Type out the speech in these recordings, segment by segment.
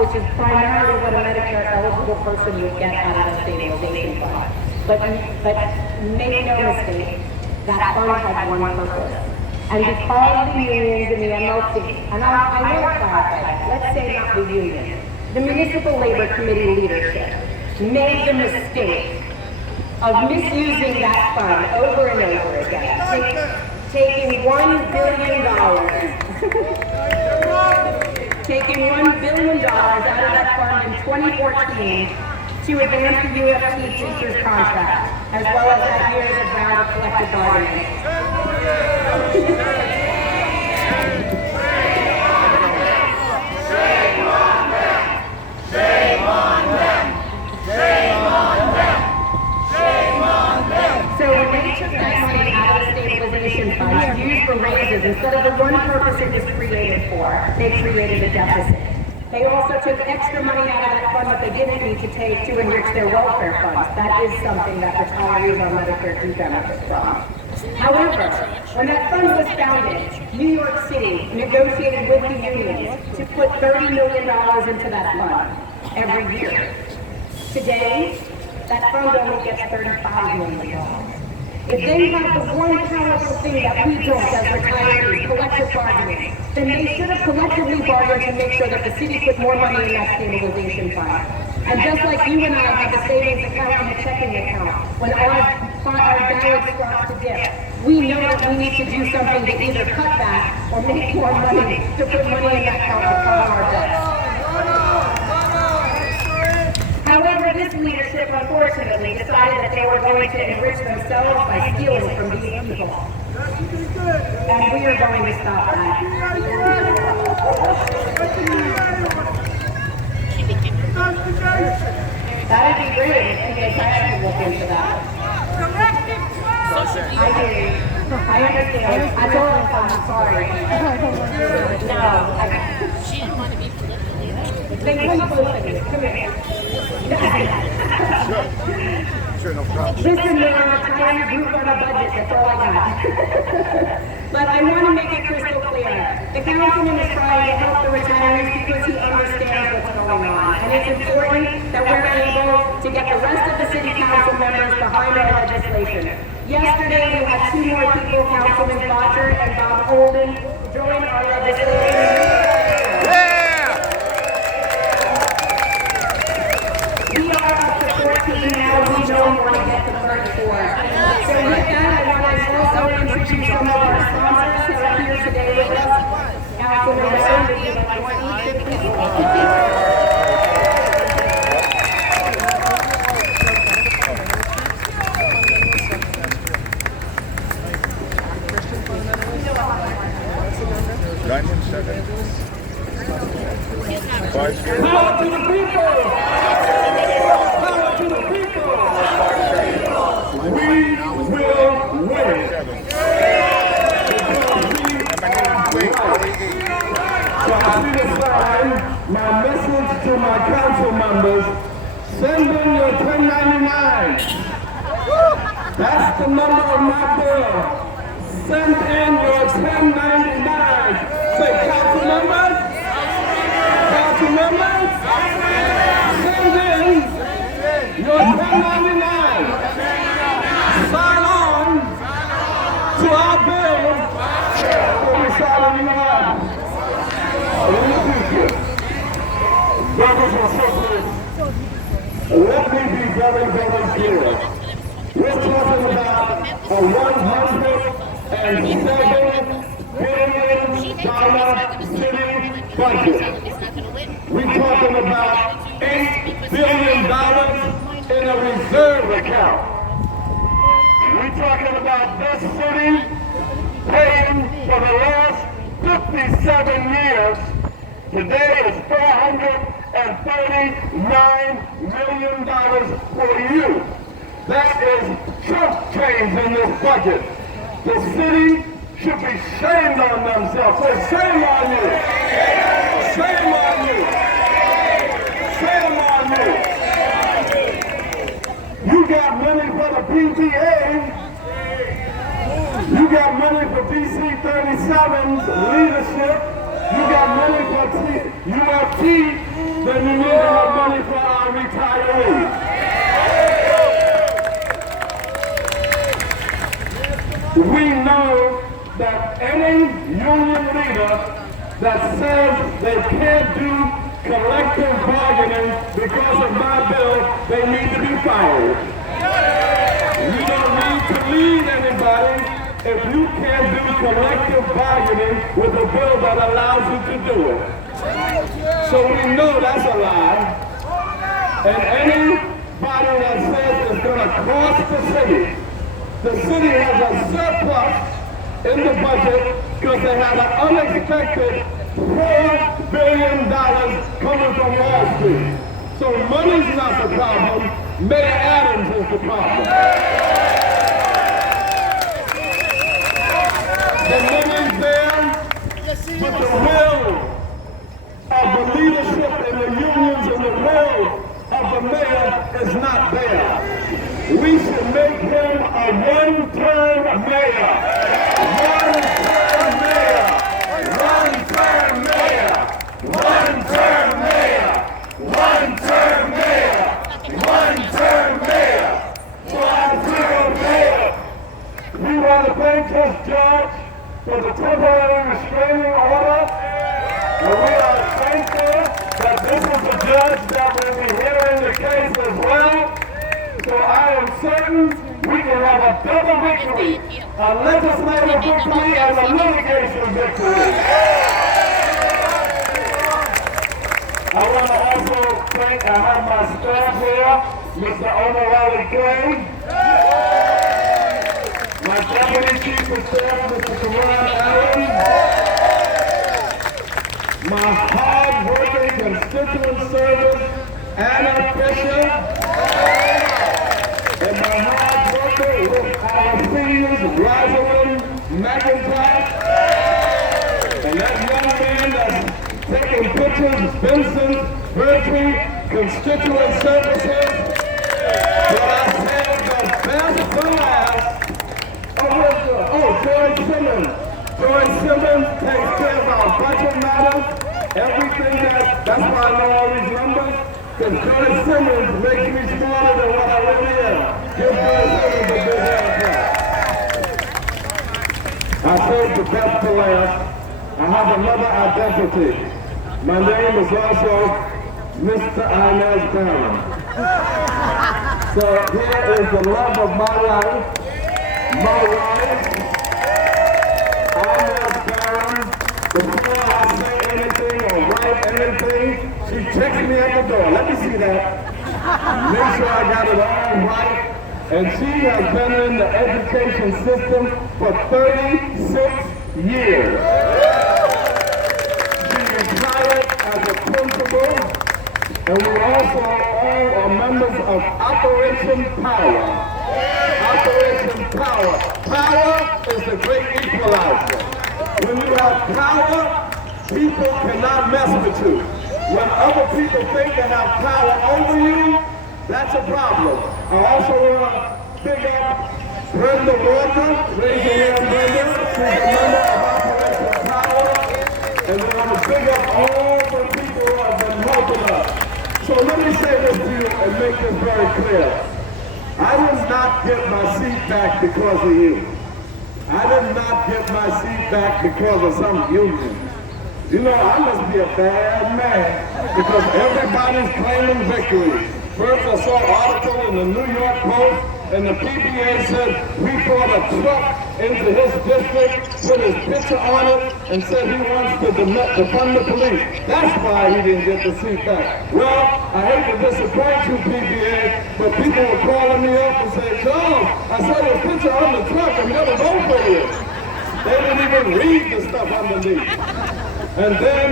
which is primarily what a Medicare eligible person would get out of the stabilization fund. But make no mistake, that fund had one purpose. And because the unions in the MLC, and I will clarify that, let's say not the union, the Municipal Labor Committee leadership made the mistake of misusing that fund over and over again, taking $1 billion, taking $1 billion out of that fund in 2014 to advance the UFT teachers contract, as well as that years of round of collective bargaining. Shame on them! Shame on them! Shame on them! Shame on them! So when they took that money out of the stabilization fund to use for raises, instead of the one purpose it was created for, they created a deficit. They also took extra money out of that fund that they didn't need to take to enrich their welfare funds. That is something that retirees on Medicare do benefit from. However, when that fund was founded, New York City negotiated with the unions to put $30 million into that fund every year. Today, that fund only gets $35 million. If they have the one powerful thing that we don't as retirees, collective bargaining, then they should have collectively bargained to make sure that the city put more money in that stabilization fund. And just like you and I have a savings account and a checking account, when our balance starts to dip, we know that we need to do something to either cut back or make more money to put money in that account to cover our debts. However, this leadership unfortunately decided that they were going to enrich themselves by stealing from these people. And we are going to stop that. That'd be great if PHI could look into that. I do. I understand. I told him I'm sorry. No. She didn't want to be politically. They come politically. Come here. Sure, no problem. Listen, we're on a tiny group on a budget. That's all I got. But I want to make it crystal clear. The councilman is trying to help the retirees because he understands what's going on. And it's important that we're able to get the rest of the city council members behind our legislation. Yesterday, we had two more people, Councilman Botcher and Bob Holden, join our legislation. We are up to 14 now. We know we want to get to 34. So with that, I want to also introduce some of our sponsors who are here today with us. Councilman Botcher, would you like to speak? Diamond 7. 5 Power to the people! Power to the people! We will win! So I see the sign, my message to my council members, send in your 1099s. That's the number of my bill. Send in your 1099s. Say, council members? Council members? Send in your 1099. Sign on to our bill for we sign it up. Brothers and sisters, let me be very, very clear. We're talking about a $107 billion city budget. We're talking about $8 billion in a reserve account. We're talking about this city paying for the last 57 years. Today is $439 million for you. That is chump change in this budget. The city should be shamed on themselves. Say, shame on you. Shame on you. Shame on you. You got money for the PTA. You got money for DC 37's leadership. you got money for UFT, then you need to have money for our retirees. We know that any union leader that says they can't do collective bargaining because of my bill, they need to be fired. You don't need to lead anybody if you can't do collective bargaining with a bill that allows you to do it. So we know that's a lie. And anybody that says it's going to cost the city has a surplus in the budget because they had an unexpected $4 billion coming from Wall Street. So money's not the problem, Mayor Adams is the problem. The money's there, but the will of the leadership in the unions and the will of the mayor is not there. We should make him a one-term mayor. One-term mayor. One-term mayor. One-term mayor. One-term mayor. One-term mayor. One-term mayor. We want to thank this judge for the temporary restraining order. And we are thankful that this is the judge that will be hearing the case as well. So I am certain we can have a double victory, a legislative victory and a litigation victory. I want to also thank, I have my staff here, Mr. O'Malley Clay, my deputy chief of staff, Mr. Karan Allen, my hard-working constituent servant, Anna Fisher, and my hard worker with our seniors, Rosalind McIntyre, and that young man that's taking pictures, Vincent Virtue, Constituent Services. But I said the best for last. Joy Simmons. Joy Simmons takes care of our budget matters, everything that's why I know all these numbers. Because Joy Simmons makes me smarter than what I really am. Give Joy Simmons a big hand clap. I saved the best for last. I have another identity. My name is also Mr. Inez Barron. So here is the love of my life, my wife, Inez Barron. Before I say anything or write anything, she checks me at the door. Let me see that. Make sure I got it all right. And she has been in the education system for 36 years. She retired as a principal, and we also all are members of Operation Power. Operation Power. Power is the great equalizer. When you have power, people cannot mess with you. When other people think they have power over you, that's a problem. I also want to big up Brenda Walker. Raise your hand, Brenda. She's a member of Operation Power. And we want to big up all the people who have been helping us. So let me say this to you and make this very clear. I did not get my seat back because of you. I did not get my seat back because of some union. You know, I must be a bad man because everybody's claiming victory. First, I saw an article in the New York Post, and the PBA said we brought a truck into his district, put his picture on it, and said he wants to defund the police. That's why he didn't get the seat back. Well, I hate to disappoint you, PBA, but people were calling me up and saying, John, I saw your picture on the truck, I'm going to vote for you. They didn't even read the stuff underneath. And then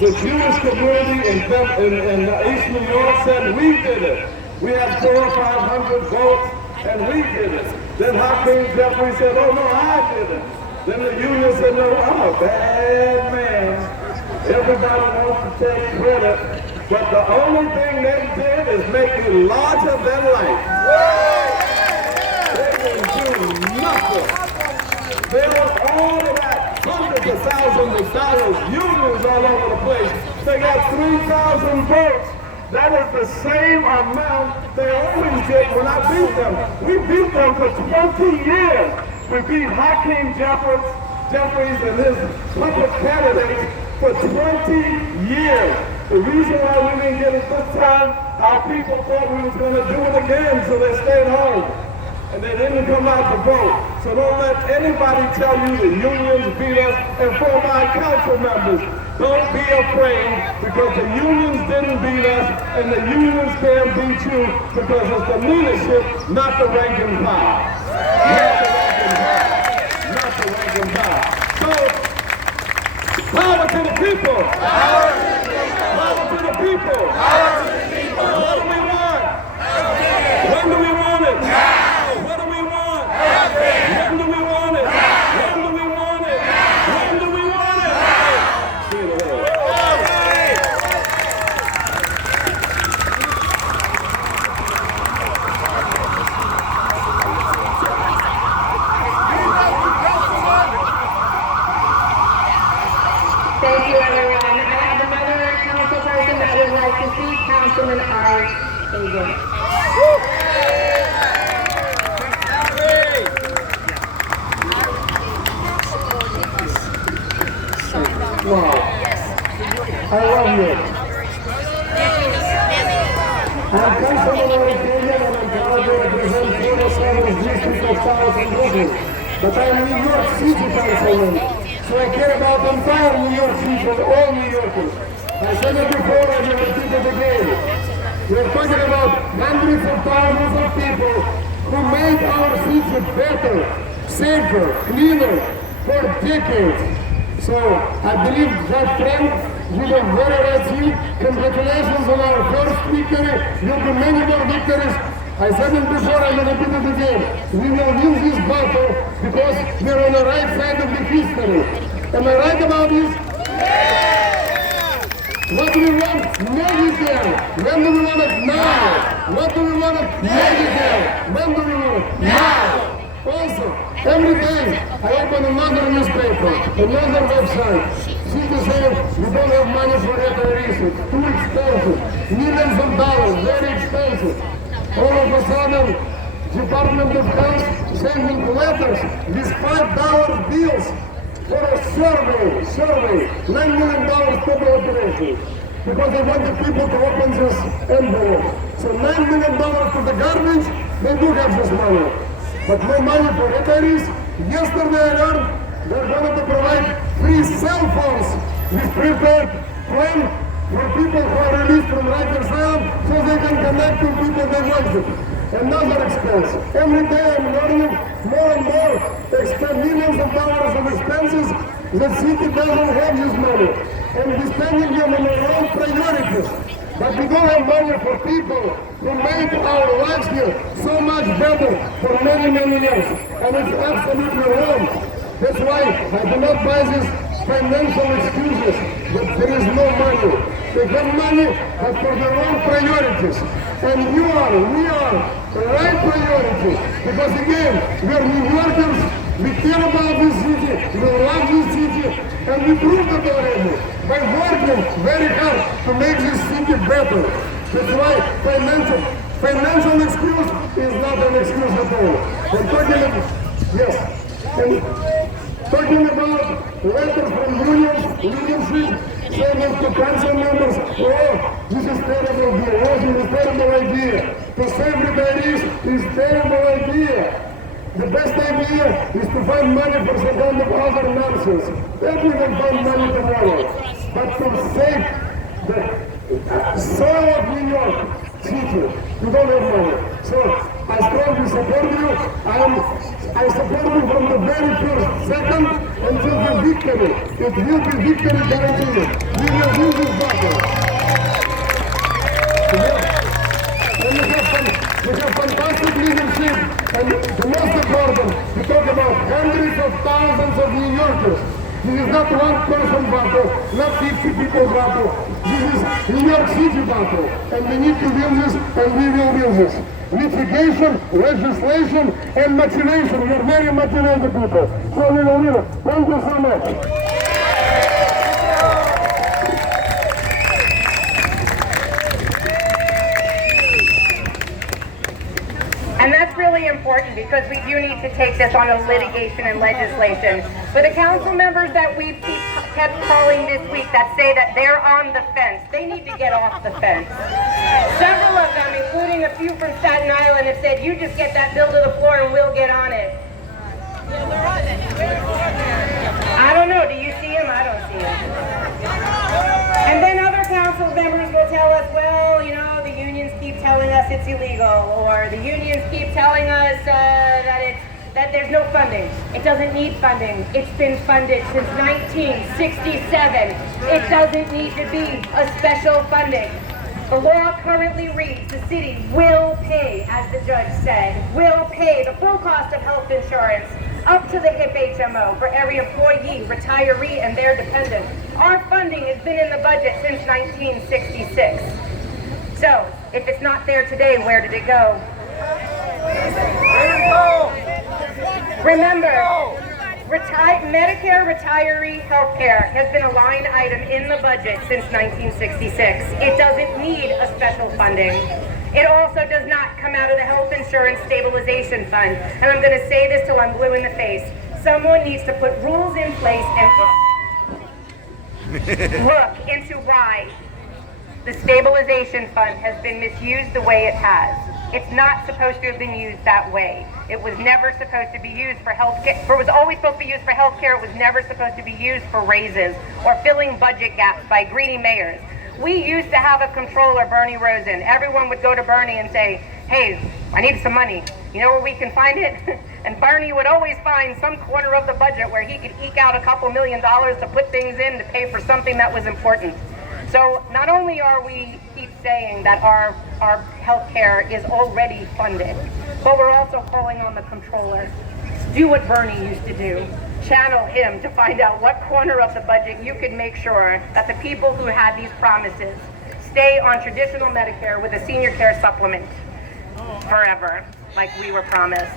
the Jewish community in East New York said we did it. We had 400 or 500 votes, and we did it. Then Hakeem Jeffrey said, oh no, I did it. Then the union said, no, I'm a bad man. Everybody wants to take credit, but the only thing they did is make you larger than life. They didn't do nothing. There was all of that, hundreds of thousands of dollars, unions all over the place. They got 3,000 votes. That is the same amount they always get when I beat them. We beat them for 20 years. We beat Hakeem Jeffries and his puppet candidates for 20 years. The reason why we didn't get it this time, our people thought we was going to do it again, so they stayed home. And they didn't come out to vote. So don't let anybody tell you the unions beat us. And for my council members, don't be afraid, because the unions didn't beat us, and the unions can't beat you, because it's the leadership, not the rank and file. Not the rank and file. So, power to the people. Power to the people. What do we want? When do we want it? What do we want? When do we want it? When do we want it? When do we want it? Thank you, everyone. I have another council person that would like to speak, Councilman Art Hagan. Wow. I love you. I'm Councilman Art Hagan, and I'm proud to represent 47th District of South Brooklyn. But I'm New York City Councilman, so I care about the entire New York City and all New Yorkers. I said it before, I will repeat it again. We're talking about hundreds of thousands of people who made our city better, safer, cleaner for decades. So I believe that trend will be very right. Congratulations on our first victory. There will be many more victories. I said it before, I will repeat it again. We will win this battle because we're on the right side of the history. Am I right about this? What do we want? Medicare. When do we want it? Now. What do we want it? Medicare. When do we want it? Now. Also, every day I open another newspaper, another website. City saying we don't have money for retirees. It's too expensive. Millions of dollars, very expensive. All of a sudden, Department of Health sending letters with $5 bills for a survey, $9 million total operation. Because they want the people to open this envelope. So $9 million for the garbage, they do have this money. But no money for retirees. Yesterday I learned they're going to provide free cell phones with prepaid plan for people who are released from Rikers Island so they can connect to people they want. Another expense. Every day I'm learning more and more. They spend millions of dollars of expenses. The city doesn't have this money. And we're spending them on our own priorities. But we don't have money for people who made our lives here so much better for many, many years. And it's absolutely wrong. That's why I do not buy these financial excuses that there is no money. They have money, but for their own priorities. And we are the right priority. Because again, we are New Yorkers, we care about this city, we love this city, and we proved it already by working very hard to make this city better. That's why financial excuse is not an excuse at all. And talking about letters from leadership, saying to council members, oh, this is terrible deal, oh, this is terrible idea. To save retirees is terrible idea. The best idea is to find money for some kind of other nonsense. Then we will find money tomorrow. But to save the soil of New York City, you don't have money. So I strongly support you. I support you from the very first second until the victory. It will be victory guaranteed. We will win this battle. And we have fantastic leadership. And the most important, we talk about hundreds of thousands of New Yorkers. This is not one person battle, not 50 people battle. This is New York City battle. And we need to win this, and we will win this. Litigation, legislation, and motivation. We are very motivated people. So we will win it. Thank you so much. important because we do need to take this on a litigation and legislation. For the council members that we've kept calling this week that say that they're on the fence, they need to get off the fence. Several of them, including a few from Staten Island, have said, you just get that bill to the floor and we'll get on it. I don't know, do you see him? I don't see him. And then other council members will tell us, well, you know, the unions keep telling us it's illegal, or the unions keep telling us that there's no funding. It doesn't need funding. It's been funded since 1967. It doesn't need to be a special funding. The law currently reads the city will pay, as the judge said, will pay the full cost of health insurance up to the HIP HMO for every employee, retiree, and their dependent. Our funding has been in the budget since 1966. So, if it's not there today, where did it go? Remember, Medicare retiree health care has been a line item in the budget since 1966. It doesn't need a special funding. It also does not come out of the Health Insurance Stabilization Fund. And I'm going to say this till I'm blue in the face. Someone needs to put rules in place and look into why the Stabilization Fund has been misused the way it has. It's not supposed to have been used that way. It was never supposed to be used for health care. It was always supposed to be used for health care. It was never supposed to be used for raises or filling budget gaps by greedy mayors. We used to have a controller, Bernie Rosen. Everyone would go to Bernie and say, hey, I need some money. You know where we can find it? And Bernie would always find some corner of the budget where he could eke out a couple $1 million to put things in to pay for something that was important. So not only are we keep saying that our health care is already funded, but we're also calling on the controller. Do what Bernie used to do. Channel him to find out what corner of the budget you can make sure that the people who had these promises stay on traditional Medicare with a senior care supplement forever, like we were promised.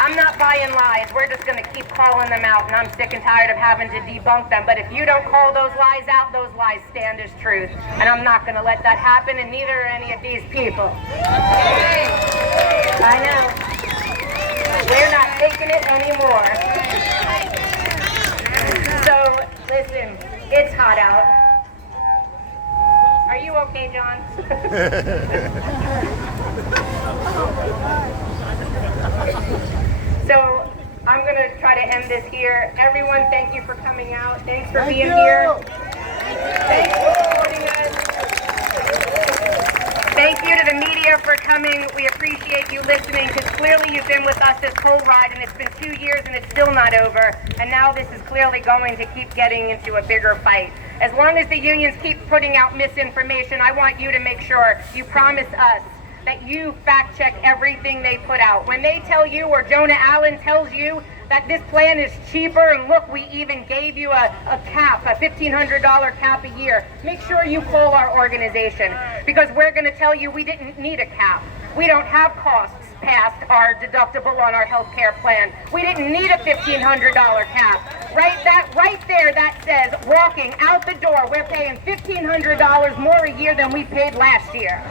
I'm not buying lies. We're just going to keep calling them out, and I'm sick and tired of having to debunk them. But if you don't call those lies out, those lies stand as truth. And I'm not going to let that happen, and neither are any of these people. I know. We're not taking it anymore. So, listen, it's hot out. Are you okay, John? So, I'm going to try to end this here. Everyone, thank you for coming out. Thanks for being here. Thanks for supporting us. Thank you to the media for coming. We appreciate you listening, because clearly you've been with us this whole ride, and it's been 2 years and it's still not over. And now this is clearly going to keep getting into a bigger fight. As long as the unions keep putting out misinformation, I want you to make sure you promise us that you fact check everything they put out. When they tell you, or Jonah Allen tells you, that this plan is cheaper, and look, we even gave you a cap, a $1,500 cap a year, make sure you call our organization, because we're going to tell you we didn't need a cap. We don't have costs past our deductible on our health care plan. We didn't need a $1,500 cap. Right there, that says walking out the door, we're paying $1,500 more a year than we paid last year.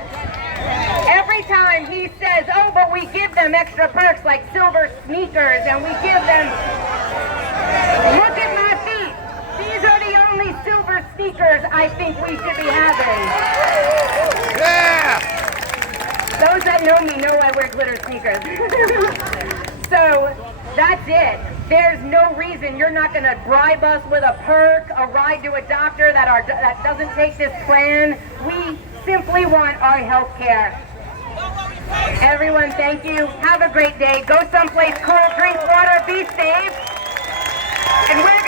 Every time he says, oh, but we give them extra perks like silver sneakers, and we give them, look at my feet. These are the only silver sneakers I think we should be having. Yeah! Those that know me know I wear glitter sneakers. So, that's it. There's no reason you're not going to bribe us with a perk, a ride to a doctor that doesn't take this plan. We simply want our health care. Everyone, thank you. Have a great day. Go someplace cool, drink water, be safe. And we're